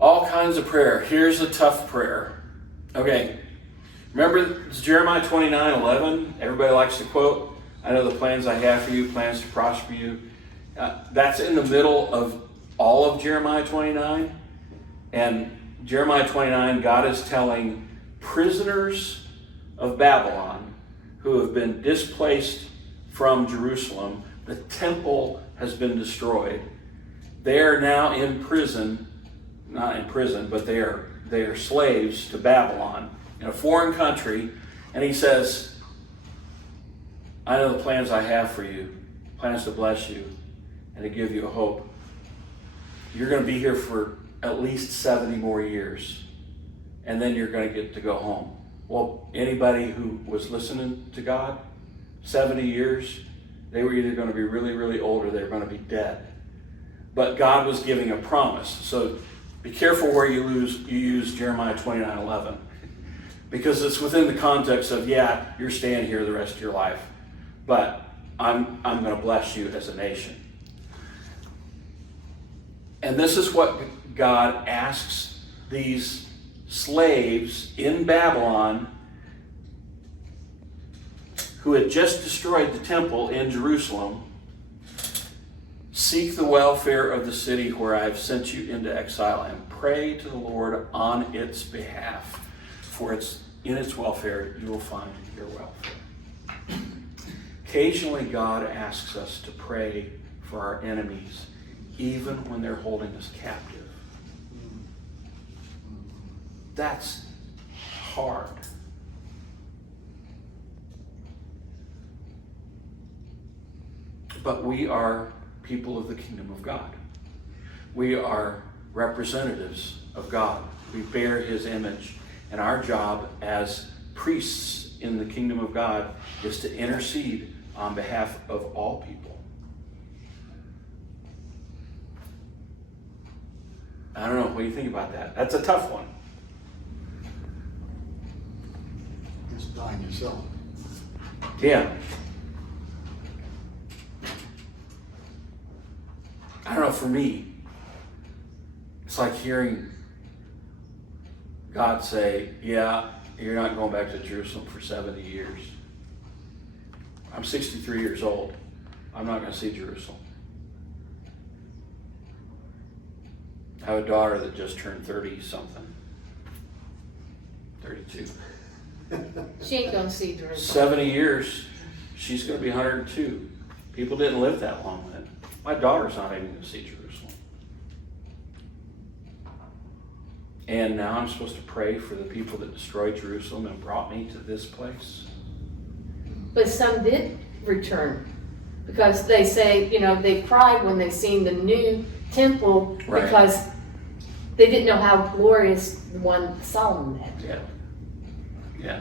All kinds of prayer. Here's a tough prayer. Okay, remember Jeremiah 29:11? Everybody likes to quote, I know the plans I have for you, plans to prosper you. That's in the middle of all of Jeremiah 29. And Jeremiah 29, God is telling prisoners of Babylon who have been displaced from Jerusalem, the temple has been destroyed. They are now in prison, not in prison, but they are slaves to Babylon in a foreign country. And he says, I know the plans I have for you, plans to bless you and to give you a hope. You're going to be here for at least 70 more years, and then you're going to get to go home. Well, anybody who was listening to God, 70 years, they were either going to be really, really old or they were going to be dead. But God was giving a promise. So be careful where you use Jeremiah 29:11, because it's within the context of, yeah, you're staying here the rest of your life, but I'm going to bless you as a nation. And this is what God asks these slaves in Babylon who had just destroyed the temple in Jerusalem. Seek the welfare of the city where I have sent you into exile and pray to the Lord on its behalf. For in its welfare you will find your welfare. Occasionally God asks us to pray for our enemies, even when they're holding us captive. That's hard. But we are people of the kingdom of God. We are representatives of God. We bear his image. And our job as priests in the kingdom of God is to intercede on behalf of all people. I don't know. What do you think about that? That's a tough one. It's dying yourself. Yeah. I don't know, for me, it's like hearing God say, yeah, you're not going back to Jerusalem for 70 years. I'm 63 years old. I'm not going to see Jerusalem. I have a daughter that just turned 30-something. 32. She ain't gonna see Jerusalem. 70 years, she's going to be 102. People didn't live that long then. My daughter's not even going to see Jerusalem. And now I'm supposed to pray for the people that destroyed Jerusalem and brought me to this place? But some did return, because they say, they cried when they seen the new temple, Right. because they didn't know how glorious the one Solomon had. Yeah. Yeah.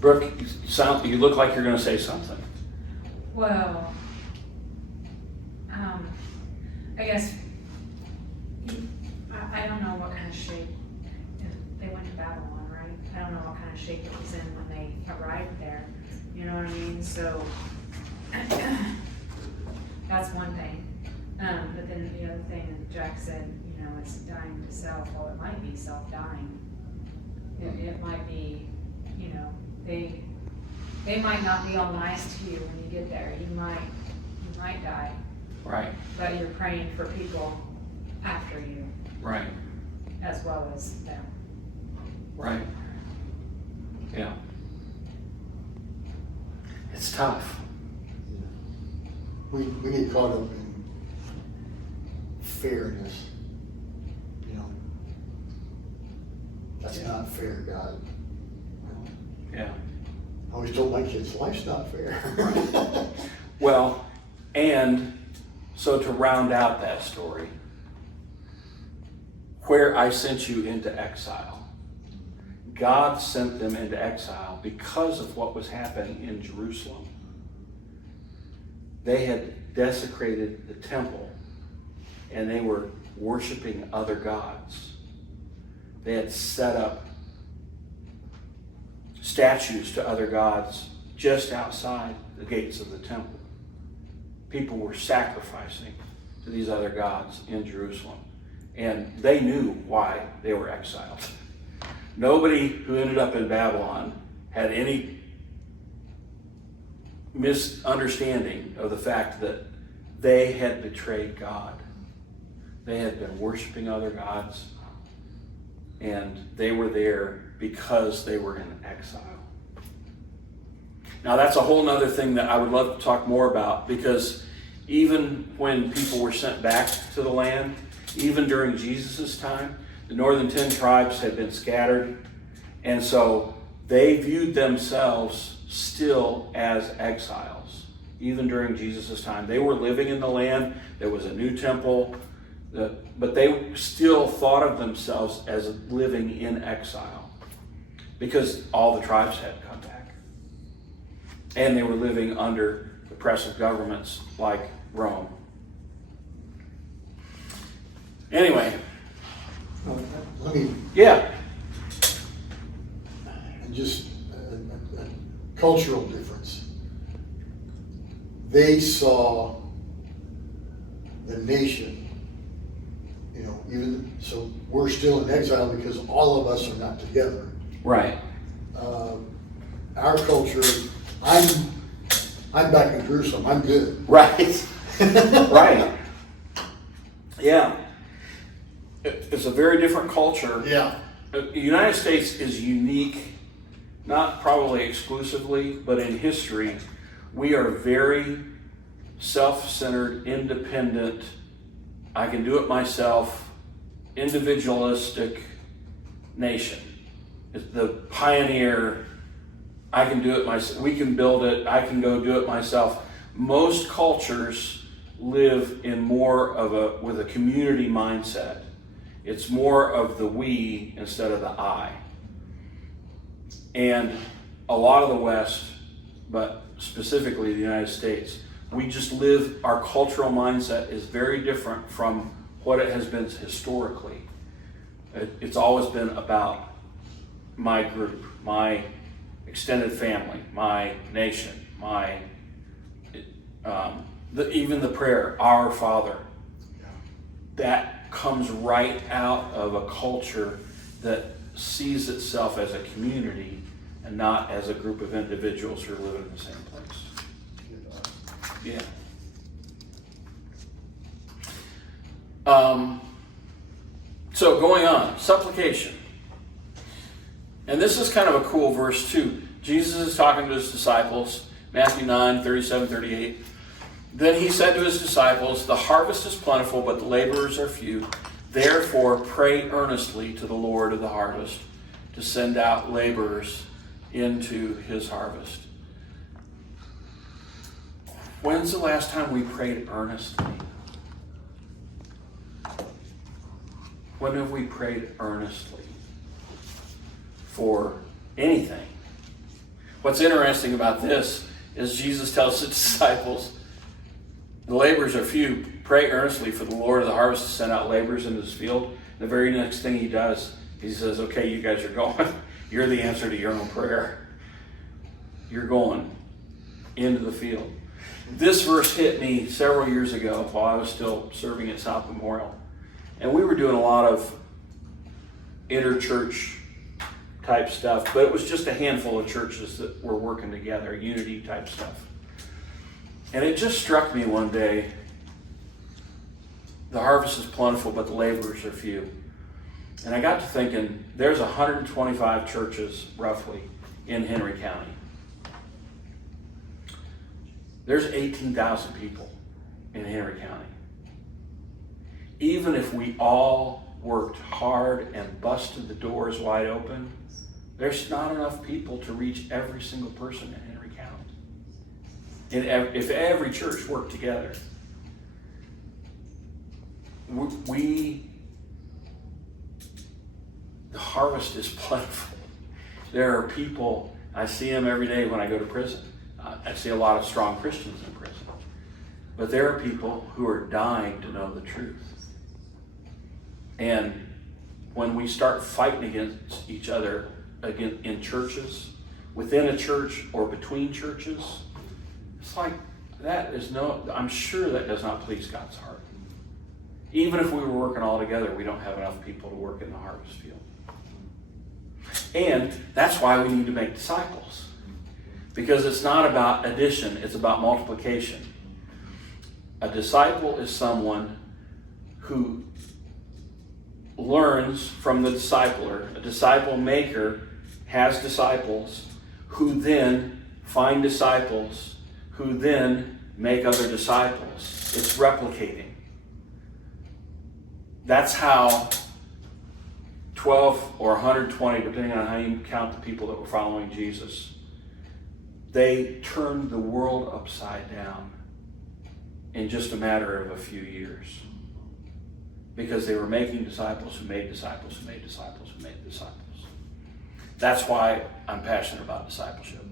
Brooke, you look like you're going to say something. Well, I guess I don't know what kind of shape they went to Babylon, right? I don't know what kind of shape it was in when they arrived there. You know what I mean? So that's one thing. But then the other thing that Jack said, it's dying to self. Well, it might be self-dying. It might be, they might not be all nice to you when you get there. You might die. Right. But you're praying for people after you. Right. As well as them. Right. Yeah. It's tough. We get caught up in fairness. That's not fair, God. Yeah. I always told my kids, life's not fair. Well, and so to round out that story, where I sent you into exile, God sent them into exile because of what was happening in Jerusalem. They had desecrated the temple and they were worshiping other gods. They had set up statues to other gods just outside the gates of the temple. People were sacrificing to these other gods in Jerusalem. And they knew why they were exiled. Nobody who ended up in Babylon had any misunderstanding of the fact that they had betrayed God. They had been worshiping other gods, and they were there because they were in exile. Now that's a whole other thing that I would love to talk more about, because even when people were sent back to the land, even during Jesus' time, the northern 10 tribes had been scattered, and so they viewed themselves still as exiles. Even during Jesus' time, they were living in the land. There was a new temple, but they still thought of themselves as living in exile because all the tribes had come back. And they were living under oppressive governments like Rome. Anyway. Let me, Yeah. just a cultural difference. They saw the nation, even so we're still in exile because all of us are not together. Right. Our culture, I'm back in Jerusalem, I'm good. Right. Right. Yeah. It's a very different culture. Yeah. The United States is unique, not probably exclusively, but in history, we are very self-centered, independent, I can do it myself, individualistic nation. It's the pioneer, I can do it myself, we can build it, I can go do it myself. Most cultures live in more of with a community mindset. It's more of the we instead of the I. And a lot of the West, but specifically the United States, we just live, our cultural mindset is very different from what it has been historically. It's always been about my group, my extended family, my nation, even the prayer, Our Father. That comes right out of a culture that sees itself as a community and not as a group of individuals who are living in the same place. Yeah. So going on, supplication. And this is kind of a cool verse too. Jesus is talking to his disciples, Matthew 9, 37, 38. Then he said to his disciples, the harvest is plentiful, but the laborers are few. Therefore, pray earnestly to the Lord of the harvest to send out laborers into his harvest. When's the last time we prayed earnestly? When have we prayed earnestly for anything? What's interesting about this is Jesus tells his disciples, the laborers are few. Pray earnestly for the Lord of the harvest to send out laborers into his field. The very next thing he does, he says, okay, you guys are going. You're the answer to your own prayer. You're going into the field. This verse hit me several years ago while I was still serving at South Memorial. And we were doing a lot of interchurch type stuff, but it was just a handful of churches that were working together, unity type stuff. And it just struck me one day, the harvest is plentiful, but the laborers are few. And I got to thinking, there's 125 churches, roughly, in Henry County. There's 18,000 people in Henry County. Even if we all worked hard and busted the doors wide open, there's not enough people to reach every single person in Henry County. If every church worked together, the harvest is plentiful. There are people, I see them every day when I go to prison. I see a lot of strong Christians in prison. But there are people who are dying to know the truth. And when we start fighting against each other, again, in churches, within a church or between churches, it's like I'm sure that does not please God's heart. Even if we were working all together, we don't have enough people to work in the harvest field. And that's why we need to make disciples. Because it's not about addition, it's about multiplication. A disciple is someone who learns from the discipler. A disciple maker has disciples who then find disciples who then make other disciples. It's replicating. That's how 12 or 120, depending on how you count the people that were following Jesus, they turned the world upside down in just a matter of a few years. Because they were making disciples who made disciples who made disciples who made disciples. That's why I'm passionate about discipleship.